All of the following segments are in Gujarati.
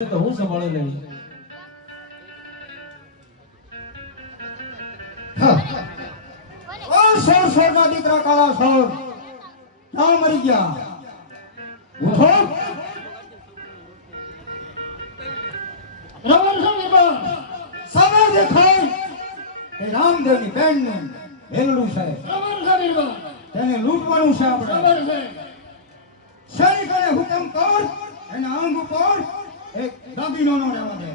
તો હું સંભાળું નહીં. સોર સોર ના દીકરા કાળા સોર. ક્યાં મરી ગયા. ઉઠો. રમણ સમીપા સામે દેખાય એ રામદેવની બેનનું હેલડું છે. તેને લૂંટવાનું છે આપણે. ખબર છે. સૈનિકોને હુકમ કર એના અંગ ઉપર એક દાદીનો નો રહેવા દે.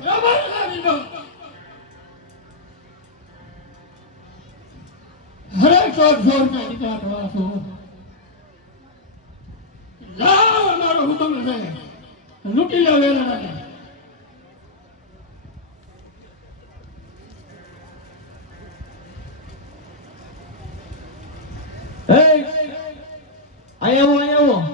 હરે ચોર જોર મે દીકરા થવા લાવ અમારો હુકમ છે લૂટી લે વેલા રાતે Hey, I am, I am.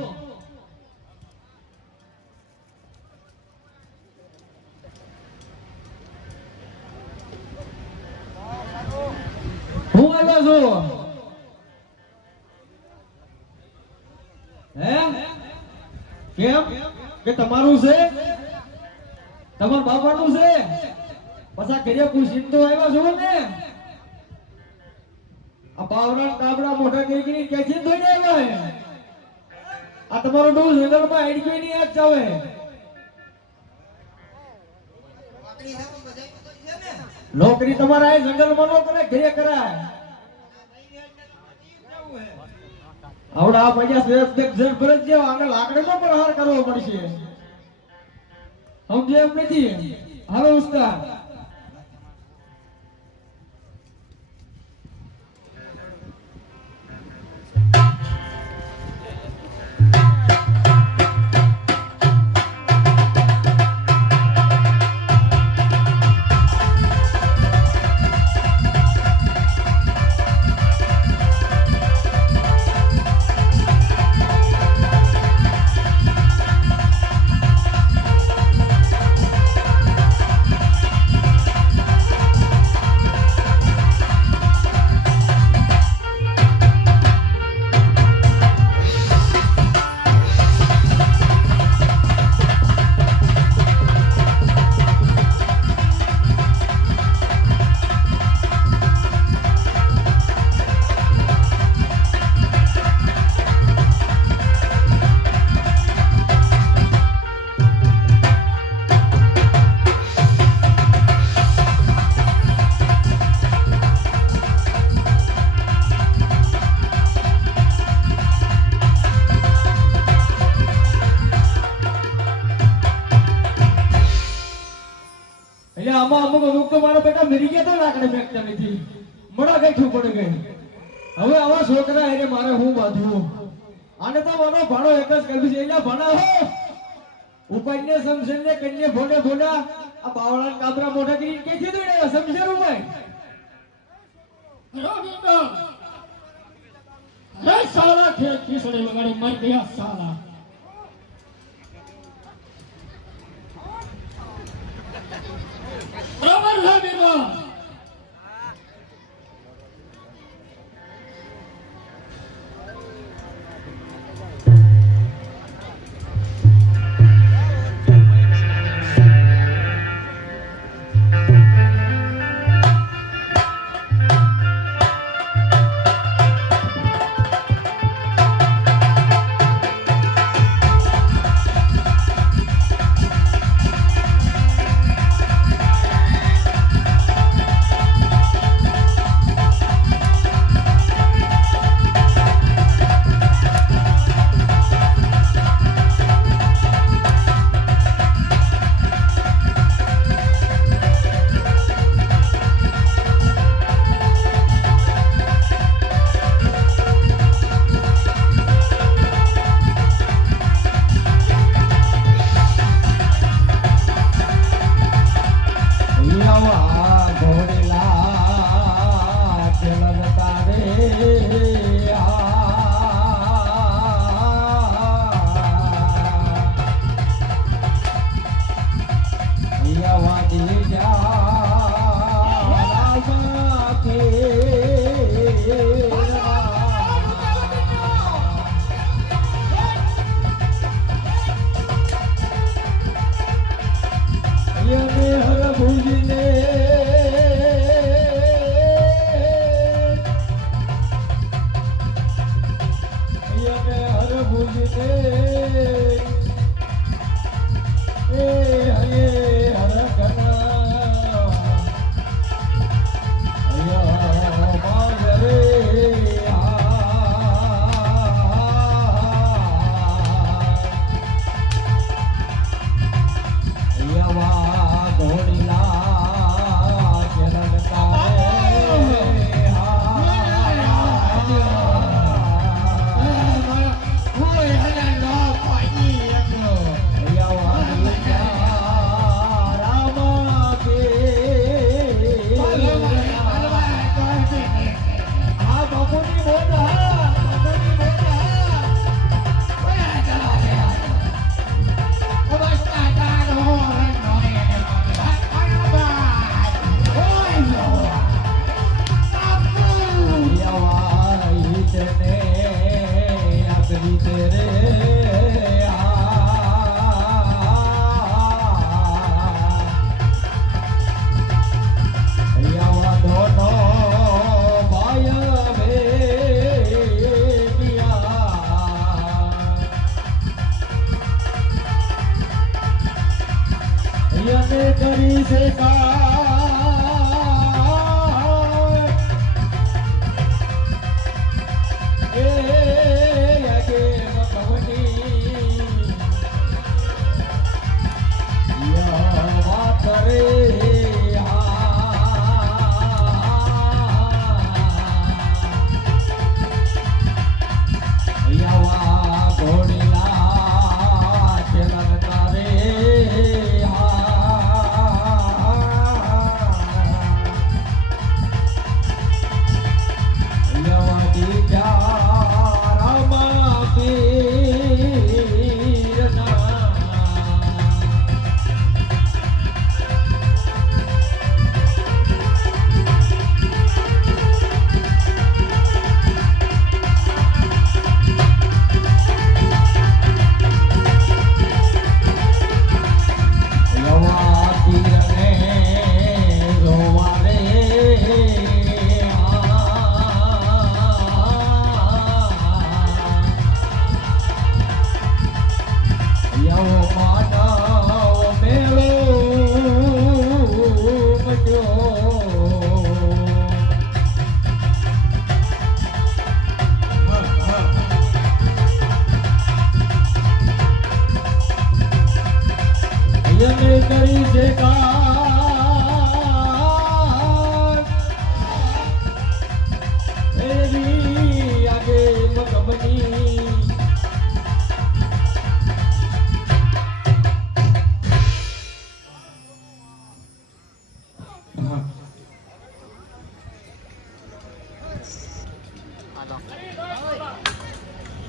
તમારા બાપાનું છે. પછી ઘરે પૂછીને તો આવ્યા છો ને. આ બાવરા કાબડા મોટા કરી ક્યાંથી ધોઈને આવ્યા આ તમારો ડોઝ જંગલમાં હેડક્યો ની યાદ જાવે નોકરી તમારા એ જંગલમાં નો કરે, ઘરે કરાય. આવડા આ પૈસા ભરત જેવા આગળ લાકડીનો હાર કરવો પડશે. સમજે એમ નથી. હાલો ઉસ્તાદ. મડા ગઈ પડી ગઈ હવે આવા છોકરા એને મારે હું બાંધવું? આને તો મારો ભાડો એક જ કરવી છે. એના ભાડા હો! ઉપાયને સમજણ ને કન્ને ભોડે ભોડા આ બાવળા કાબરા મોઢા કરી કે છે તું સમજણ ઉપાય અરે સાલા ખેત ખીસડી વગાડી મર ગયા સાલા. રમણ સમીપા યને Yeah.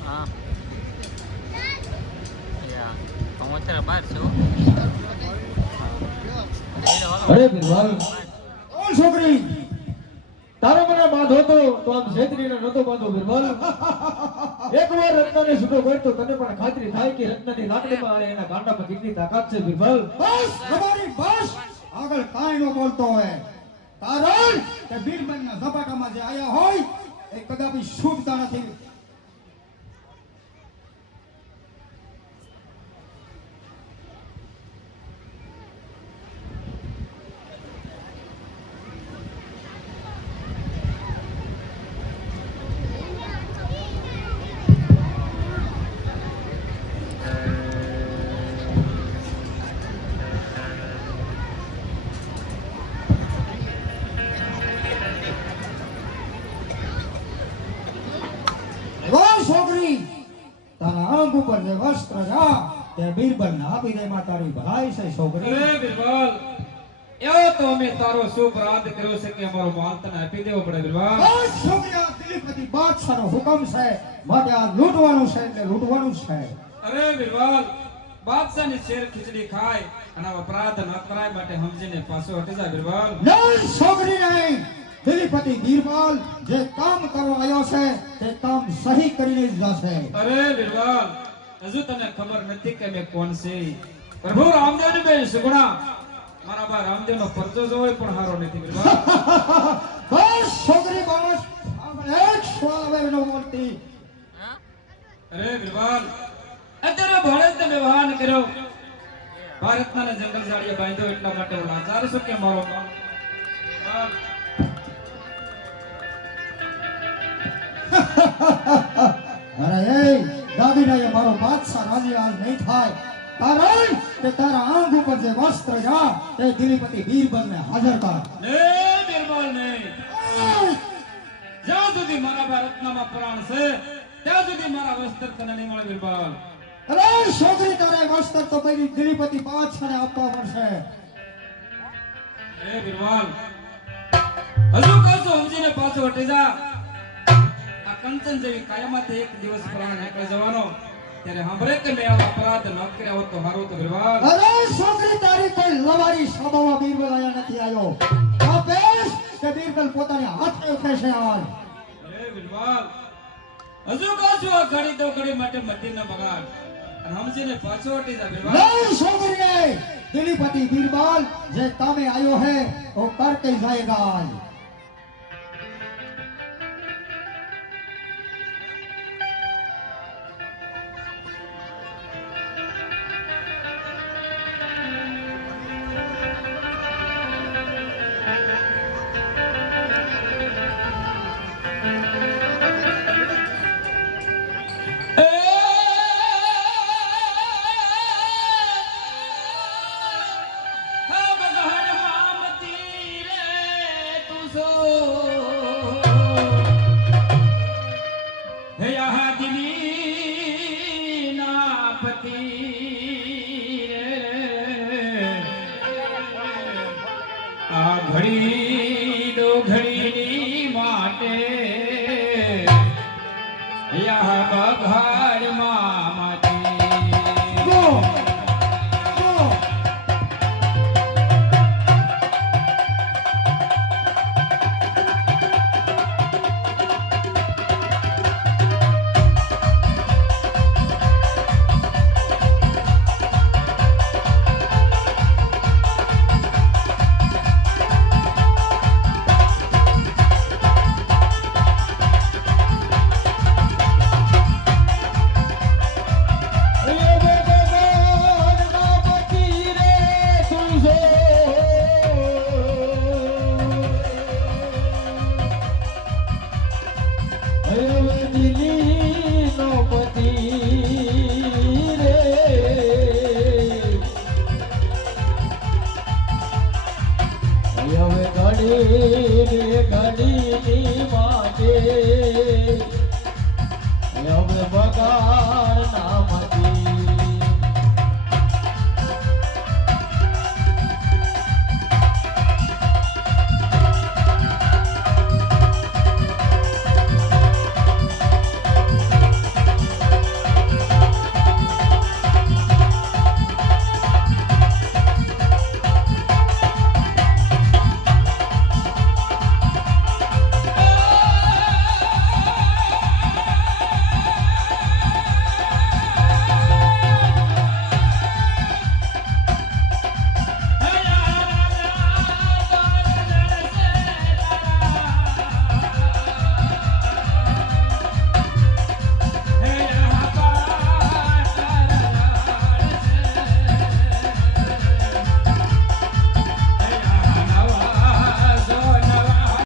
હા. યા હું અત્યારે બહાર છું. અરે ભગવાન ઓ છોકરી તારો મને બાંધો તો તો આમ છેતરીને નતો બાંધો બિરબલ એકવાર રત્નને છૂટો કરતો તને પણ ખાતરી થાય કે રત્નની લાકડીમાં અને એના કાંડામાં કેટલી તાકાત છે બિરબલ બસ તમારી બસ. આગળ કાંઈ ન બોલતો હોય. કારણ કે બીરબલના ઝપાટામાં જે આયા હોય એ કદાપી છૂટતા નથી આંખ ઉપર જે વસ્ત્ર જા તે બીરબલને આપી દે માં તારી ભાઈ છે છોકરી. એ બીરબલ એવો તો અમે તારો શુભ રાત કર્યો છે કે અમારો માલ તને આપી દેવો પડે બીરબલ. બસ છોકરી દિલીપતિ બાદશાહનો હુકમ છે. માટે આ લૂંટવાનું છે એટલે લૂંટવાનું છે. અરે બિરબલ બાદશાહની શેર ખીચડી ખાય અને અપરાધ ન કરાય માટે સમજીને પાછો હટી જા બીરબલ. નહીં છોકરી નહીં. દિલીપતિ ધીરપાલ જે કામ કરવા આવ્યો છે તે કામ સહી કરીને જશે. અરે બિરબલ હજુ તને ખબર નથી કે મેં કોણ છે. પ્રભુ રામદેવ ને સુગુણા. મારા બા રામદેવ નો પરચો જો હોય પણ હારો નથી બસ છોકરી માણસ એક સ્વાલ નો ન અરે વિરવાલ અત્યારે ભારત ને વ્યવહાર કર્યો. ભારતના જંગલ જાળીએ બાંધ્યો એટલા માટે હું લાચાર છું કે મારો માલ અરે એ દાદીના મારો બાદશાહ રાજી આજ નહીં થાય. કારણ કે તારા આંખ ઉપર જે વસ્ત્ર જા તે દિલીપતિ બીરબલને હાજર કર નહીં બિરબલ નહીં. જ્યાં સુધી મારા ભારતનામાં પ્રાણ છે ત્યાં સુધી મારા વસ્ત્ર તને નહીં મળે બિરબલ. અરે છોકરી તારે વસ્ત્ર તો પેલી દિલીપતિ પાછળ આપવા પડશે. એ બિરબલ. હજુ કશું સમજીને પાછો હટી જા. કંચન જેવી કાયમાંથી એક દિવસ પ્રાણ નીકળી જવાનો. ત્યારે સાંભળે કે મેં આવો અપરાધ ન કર્યા હોત તો હારો તો બિરબલ અરે છોકરી તારી કોઈ લવારી સભામાં બીરબલ આયા નથી આવ્યો. આપેશ કે બીરબલ પોતાને હાથે ઉઠે છે આવાજ. અરે બિરબલ હજુ કશું આ ઘડી તો ઘડી માટે મધ્યના ન બગાડ. અને હમજીને પાછો હટી જા બિરબલ. નહીં છોકરી દિલીપતિ બીરબલ જે તમે આયો હે તો કરકે જાયેગા હે આ દિલી ના પતિ